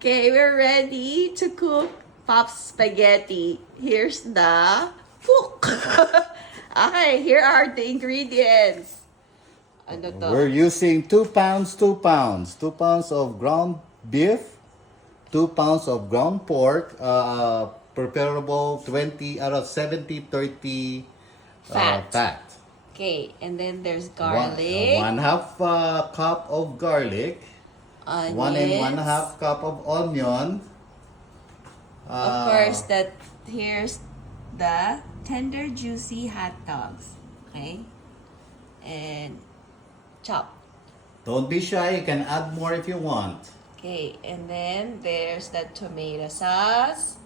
Okay, we're ready to cook Pop's spaghetti. Here's the cook. Okay, here are the ingredients. Ano to? We're using 2 pounds, 2 pounds. 2 pounds of ground beef, 2 pounds of ground pork, preferable 20 out of 70, 30 Fat. fat. Okay, and then there's One, garlic, 1/2 cup of garlic, onions. 1 and 1/2 cup of onion. Of course, here's the tender, juicy hot dogs. Okay, and chop. Don't be shy, you can add more if you want. Okay, and then there's the tomato sauce.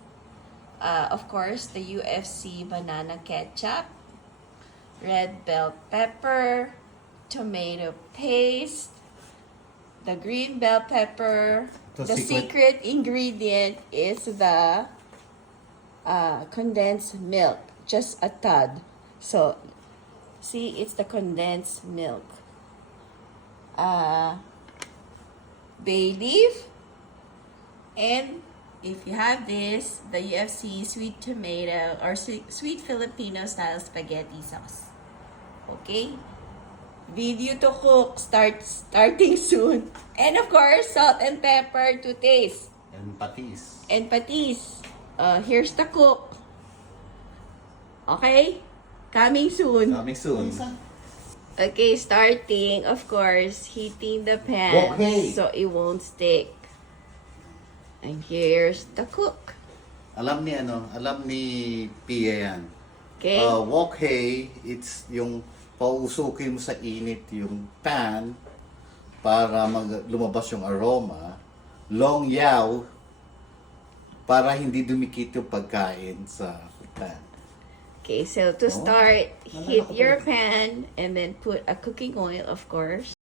Of course, the UFC banana ketchup, red bell pepper, tomato paste, the green bell pepper. The secret ingredient is the condensed milk, just a tad. So, see, it's the condensed milk. Bay leaf, and if you have this, the UFC sweet tomato or sweet Filipino style spaghetti sauce. Okay? Video to cook starting soon. And of course, salt and pepper to taste. And patis. And patis. Here's the cook. Okay? Coming soon. Coming soon. Okay, starting, of course, heating the pan Okay. so it won't stick. And here's the cook. Alam ni Pia yan. Okay? Wok hei, it's yung pausukin mo sa init yung pan para lumabas yung aroma. Long yaw, para hindi dumikit yung pagkain sa pan. Okay, so to start, heat your pan and then put a cooking oil, of course.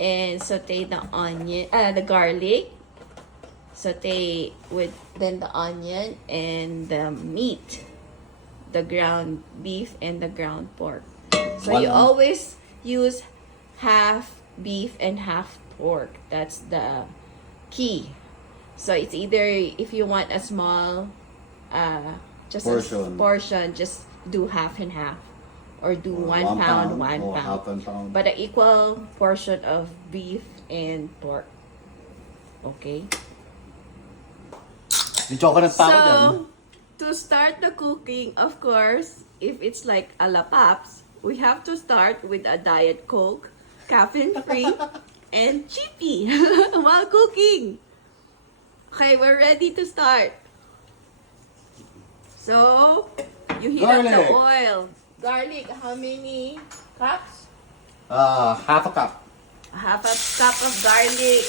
And saute the onion, the garlic. Saute with then the onion and the meat, the ground beef and the ground pork. So you always use half beef and half pork. That's the key. So it's either if you want a small just Portion. a portion, just do half and half, or do Or 1 pound, 1 or pound. half a pound. But an equal portion of beef and pork. Okay? Di chocolate pa ako dyan. So, to start the cooking, of course, if it's like a la Paps, we have to start with a Diet Coke, caffeine-free, and cheapy while cooking. Okay, we're ready to start. So, you heat up the Garlic. oil. Garlic, how many cups? Half a cup. Half a cup of garlic.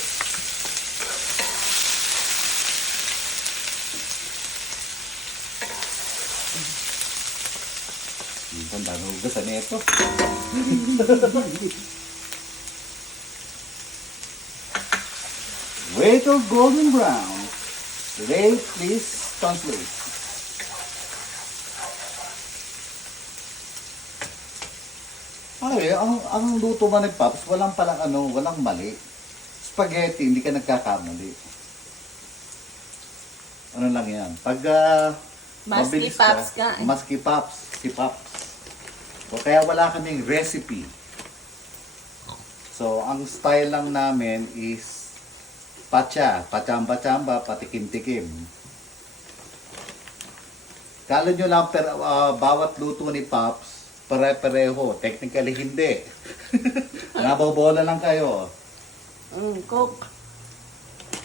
Ang dami hugasan nito. Wait till golden brown. Wait, please, translate. Ay, ang luto man ni Pops, walang mali. Spaghetti, hindi ka nagkakamali. Ano lang yan? Pag Maski mabilis Pops ka. Maski Pops, si Pops. So, kaya wala kaming recipe. So, ang style lang namin is pachamba-chamba, patikim-tikim. Kala nyo lang bawat luto ni Pops, pare-pareho. Technically, hindi. Nabobola lang kayo. Coke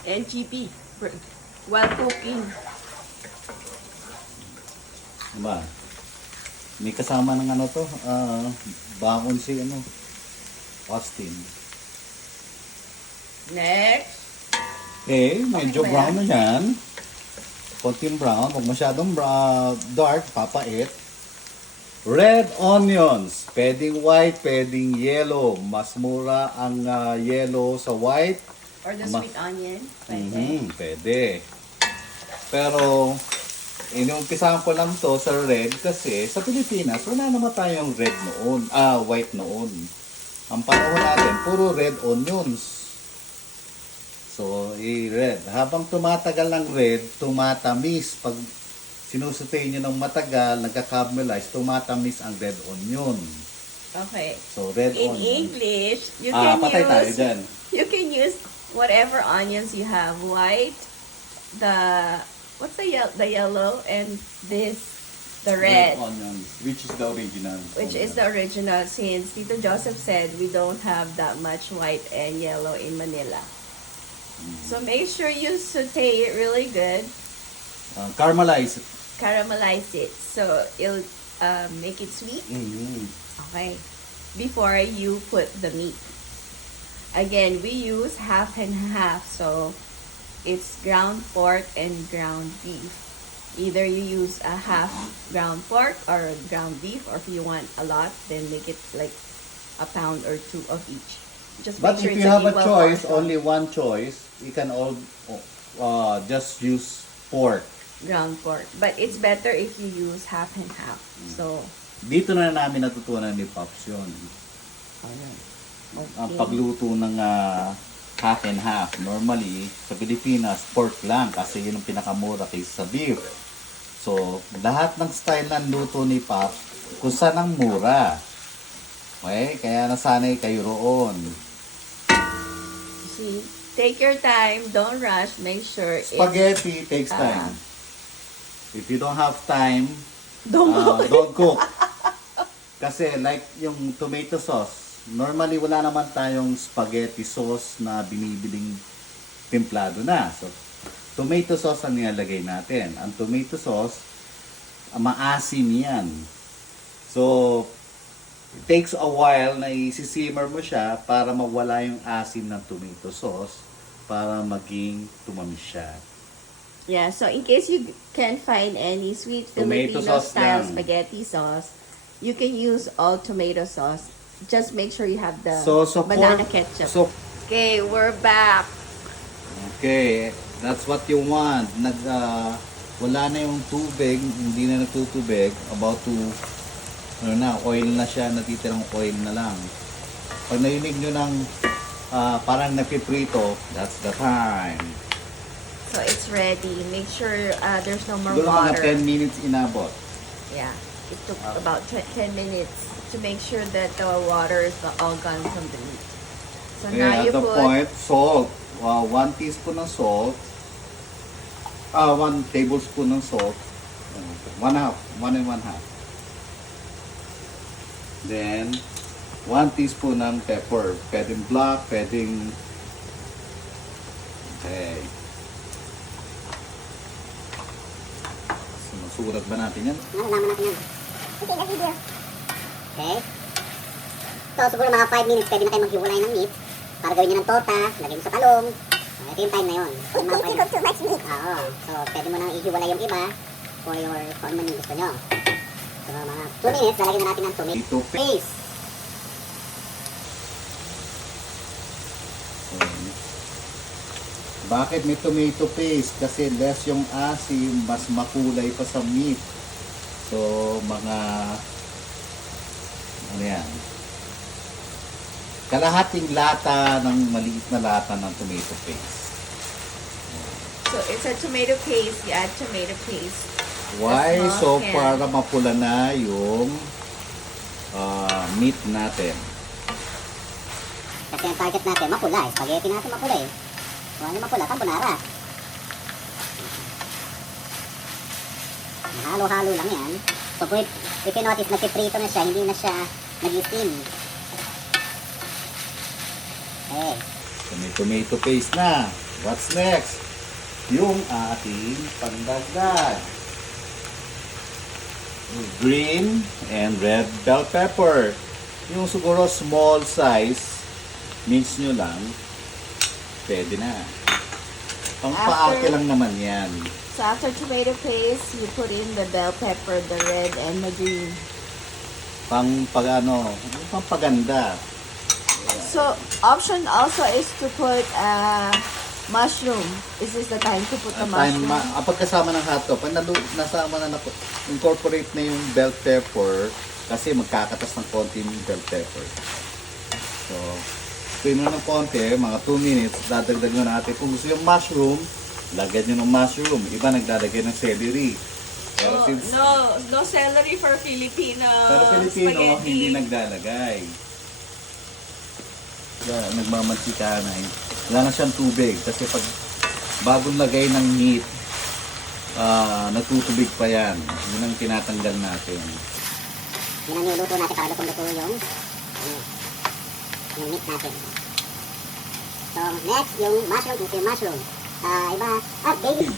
and GP while cooking. Diba? May kasama ng bakon si Austin. Next. Okay, medyo Okay ba brown na yan. Konting brown, huwag masyadong dark, papait. Red onions, pwedeng white, pwedeng yellow. Mas mura ang yellow sa white. Or the sweet onion. Pwede. Pero, inumpisahan ko lang to sa red kasi sa Pilipinas, wala naman tayong red noon, white noon. Ang panahon natin, puro red onions. So, i-red. Habang tumatagal ng red, tumatamis. Pag sinusutay nyo ng matagal, nagka-caramelize, tumatamis ang red onion. Okay. So, red In onion. English, you can patay tayo use dyan. you can use whatever onions you have. White, what's the yellow, and the red. onion, which is the original. Which is the original, since Tito Joseph said we don't have that much white and yellow in Manila. So make sure you saute it really good, Caramelize. caramelize it, so it'll make it sweet. Okay, before you put the meat. Again, we use half and half, so it's ground pork and ground beef. Either you use a half ground pork or ground beef, or if you want a lot, then make it like a pound or two of each. Just But make sure if it's you have a equal choice, portion. only one choice, you can all just use pork. Ground pork. But it's better if you use half and half. So, Dito na namin natutunan ni Pops yun. Ang pagluto ng half and half. Normally, sa Pilipinas, pork lang kasi yun ang pinakamura kaysa sa beef. So, lahat ng style ng luto ni Pops, kung saan ang mura. Okay? Kaya nasanay kayo roon. see, take your time, don't rush, make sure Spaghetti takes time. If you don't have time, don't don't cook. Kasi like yung tomato sauce, normally wala naman tayong spaghetti sauce na binibiling templado na. So, tomato sauce ang nilalagay natin. Ang tomato sauce, maasim yan. So, it takes a while na isisimmer mo siya para mawala yung asim ng tomato sauce para maging tumamis siya. Yeah, so in case you can't find any sweet Tomato Filipino sauce style lang. spaghetti sauce, you can use all tomato sauce. Just make sure you have the So, banana ketchup. So, Okay, we're back. okay, that's what you want. Wala na yung tubig, hindi na natutubig. About to, oil na siya, natitirang oil na lang. Pag narinig nyo ng parang napiprito, that's the time. So it's ready. Make sure there's no more Siguro mga water. 10 minutes inabot. Yeah, it took about 10 minutes to make sure that the water is all gone from the meat. So Okay, now at you the put point, salt. 1 teaspoon ng salt. 1 tablespoon ng salt. 1 and 1 half. Then, 1 teaspoon ng pepper. Pwedeng black, pwedeng... Okay. Sinusulat ba natin yan? Nalaman natin yan. Okay, that's video. Okay. So, siguro mga 5 minutes pwede na tayo maghiwalay ng meat para gawin nyo ng torta, lagay mo sa talong. Ito yung time na yun. So, mga 5 minutes. Too much meat. Oo. So, pwede mo nang ihiwalay yung iba for your, kung ano man yung gusto nyo. So, mga 2 minutes, lalagyan na natin ng tomato paste. Bakit may tomato paste? Kasi less yung asim, mas makulay pa sa meat. So, mga... Ano yan? Kalahating lata ng maliit na lata ng tomato paste. so it's a tomato paste. You add tomato paste. Why? A So, small can. para mapula na yung meat natin. Kasi ang target natin, mapula. Spaghetti natin mapula eh. Kung ano mapula, carbonara. Halo-halo lang yan. So, kung if you notice, nagpiprito na siya, hindi na siya nag-steam. Okay. So, may tomato paste na. What's next? Yung ating pandagdag. Green and red bell pepper. Yung siguro small size, mix nyo lang, pwede na. Pangpaake After- lang naman yan. So after tomato paste, you put in the bell pepper, the red and the green. Pampaganda. So option also is to put mushroom. Is this the time to put the mushroom? Pagkasama ng hotdog, pag nasama na incorporate na yung bell pepper, kasi magkakatas ng konti yung bell pepper. So, Spray mo ng konti, mga 2 minutes, dadagdag na natin. Kung gusto yung mushroom, lagyan nyo ng mushroom. Iba naglalagay ng celery. Pero since No celery for Filipino pero Pilipino, spaghetti. hindi naglalagay. Kaya nagmamantika na yun. Wala na siyang tubig kasi pag bagong lagay ng meat, natutubig pa yan. Yun ang tinatanggal natin. Yun ang niluluto natin para lutong-luto yung meat natin. So, next, yung mushroom. Ito yung mushroom. Bay leaf.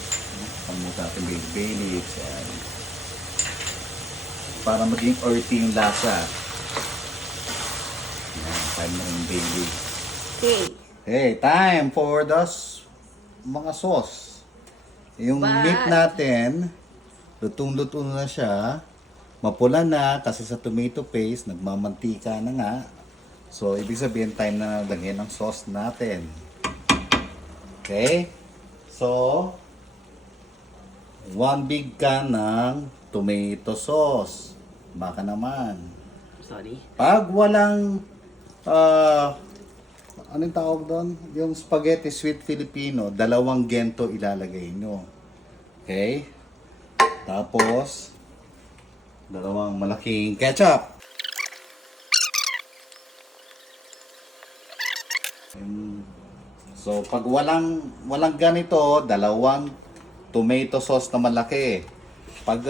Pamuta natin bay leaves. Yan. Para maging earthy yung lasa. Yan, time na yung bay leaf. Okay. Hey, time for the mga sauce. Yung But- meat natin, lutong-luto na siya. Mapula na kasi sa tomato paste, nagmamantika na nga. So, ibig sabihin time na lagyan ng sauce natin. Okay? So, 1 big can ng tomato sauce. Baka naman. Sorry. Pag walang, anong tawag doon? Yung spaghetti sweet Filipino, 2 gento ilalagay nyo. Okay? Tapos, 2 malaking ketchup. So, pag walang ganito, 2 tomato sauce na malaki. Pag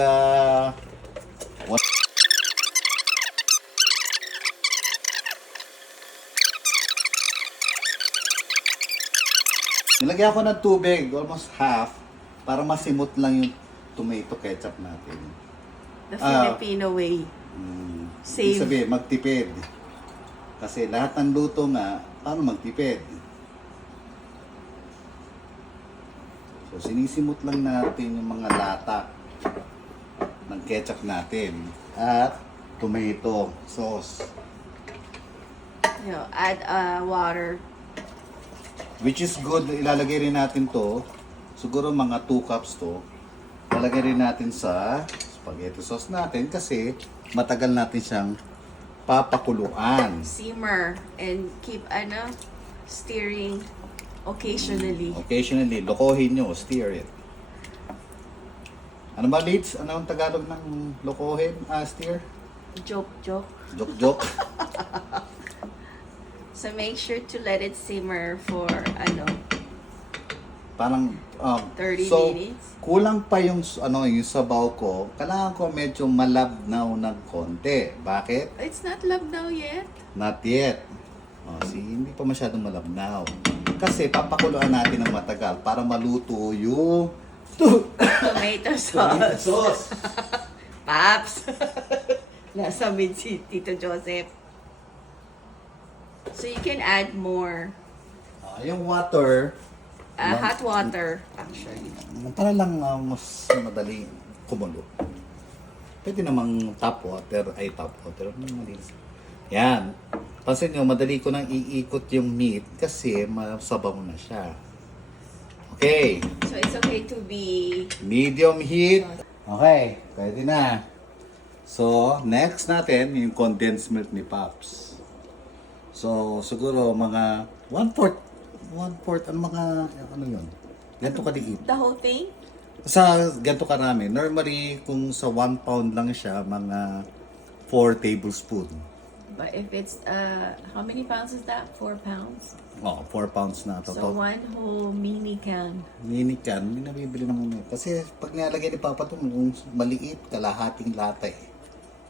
nilagyan ko ng tubig, almost half, para masimot lang yung tomato ketchup natin. The Filipino way. Ibig sabihin, magtipid. Kasi lahat ng luto nga, paano magtipid? So, sinisimot lang natin yung mga lata ng ketchup natin at tomato sauce. Add water. Which is good, ilalagay rin natin to, siguro mga 2 cups to, ilalagay rin natin sa spaghetti sauce natin kasi matagal natin siyang papakuluan. Simmer and keep stirring occasionally. Occasionally, lokohin nyo, stir it. Ano ba, Lids? Ano ang Tagalog ng lokohin? Stir? Joke. Joke. So make sure to let it simmer for Parang 30 so, minutes. kulang pa yung yung sabaw ko. Kailangan ko medyo malabnaw ng konti. Bakit? It's not labnaw yet. Not yet. Hindi pa masyadong malabnaw. Kasi papakuluan natin ng matagal para maluto yung Tomato sauce. sauce. Paps. Nasa mid si Tito Joseph. So you can add more Yung water, hot water actually. para lang mas madali kumulo. Pwede namang top water. Malinis. Yan. Pansin nyo, madali ko nang iikot yung meat kasi masabaw na siya. Okay. So it's okay to be Medium heat. Okay. Pwede na. So, next natin, yung condensed milk ni Pops. So, siguro mga 1/4, ano yun? Ganito kaliit. the whole thing. Sa ganito karami, normally kung sa 1 pound lang siya, mga 4 tablespoon. But if it's how many pounds is that? 4 pounds. 4 pounds na to. So one whole mini can. Mini can, hindi nabibili naman. Kasi pag nalagay ni Papa ito, maliit, kalahating lata eh.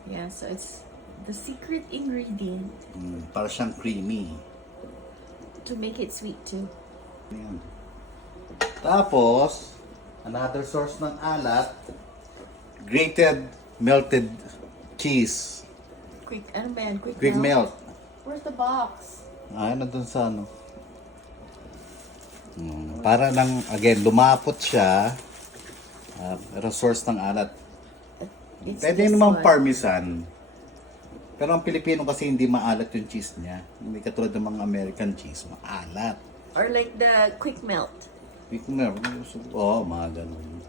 Yeah, so it's the secret ingredient Para siyang creamy. to make it sweet too. Ayan. Tapos, another source ng alat, grated melted cheese. Quick Quick melt. Where's the box? Nandun sa ano. Para lang, again, lumapot siya. Pero source ng alat. It's Pwede this naman one. parmesan. Pero ang Pilipino kasi hindi maalat yung cheese niya. Hindi katulad ng mga American cheese, maalat. Or like the quick melt. Mga ganun.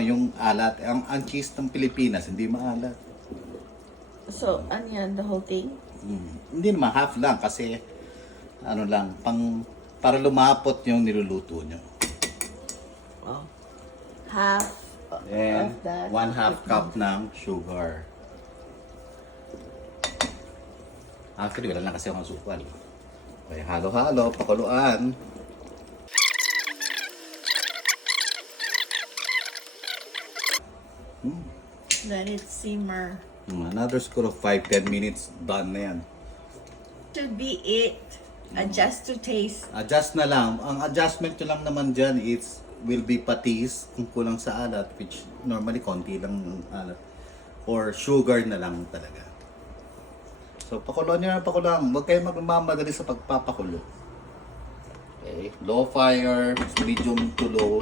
Yung alat. Ang cheese ng Pilipinas, hindi maalat. So, ano yan, the whole thing? Hindi naman, half lang kasi ano lang, para lumapot yung niluluto nyo. Wow. Half And of that. 1/2 cup ng sugar. Actually, wala lang kasi akong sukal. Okay, halo-halo, pakuluan. Let it simmer. Another score of 5-10 minutes, done na yan. Should be it. Adjust to taste. Adjust na lang. Ang adjustment nyo lang naman dyan will be patis kung kulang sa alat, which normally konti lang yung alat. Or sugar na lang talaga. So, pakuluan nyo na pakuluan. Huwag kayo magmamadali sa pagpapakulo. Okay. Low fire, medium to low.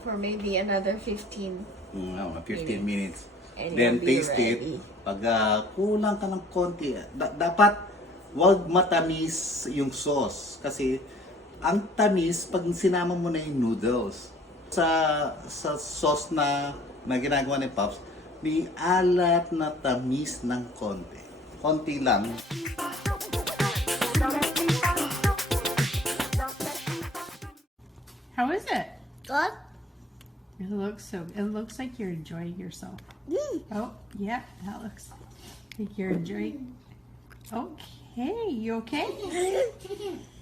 For maybe another 15. 15 minutes. And Then you'll be taste ready. it. Pag kulang ka ng konti, dapat wag matamis yung sauce. Kasi ang tamis pag sinama mo na yung noodles. Sa sauce na ginagawa ni Pops, may alat na tamis ng konti. Konti lang. How is it? Good? It looks like you're enjoying yourself. Oh, yeah, that looks like you're enjoying. Okay, you okay?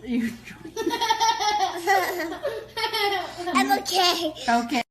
You I'm okay. okay?